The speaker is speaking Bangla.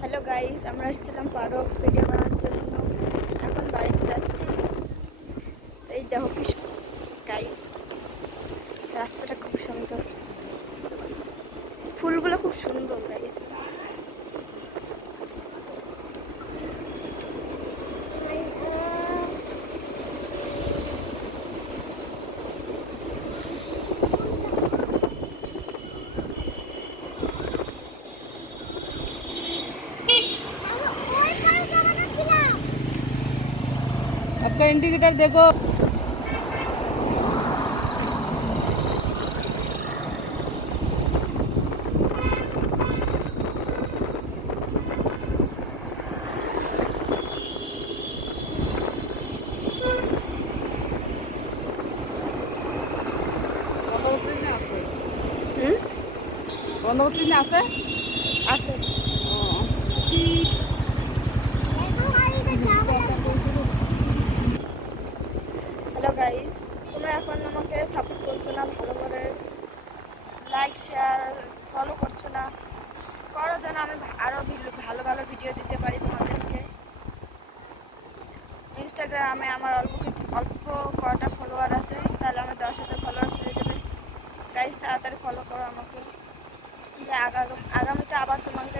হ্যালো গাইস, আমরা আসছিলাম পার্ক ভিডিও বানানোর জন্য। এখন বাড়িতে যাচ্ছি। এই দেখো কি গাইস, রাস্তাটা খুব সুন্দর, ফুলগুলো খুব সুন্দর গাইস। आपका इंडिकेटर देखो। বন্ধবতী আছে আছে। হ্যালো গাইস, তোমরা এখন আমাকে সাপোর্ট করছো না, ভালো করে লাইক শেয়ার ফলো করছো না, করো যেন আমি আরও ভালো ভালো ভিডিও দিতে পারি তোমাদেরকে। ইনস্টাগ্রামে আমার অল্প কটা ফলোয়ার আছে, তাহলে আমার 10,000 ফলোয়ার হয়ে যাবে। গাইস তাড়াতাড়ি ফলো করো আমাকে, যে আগামীতে আবার তোমাকে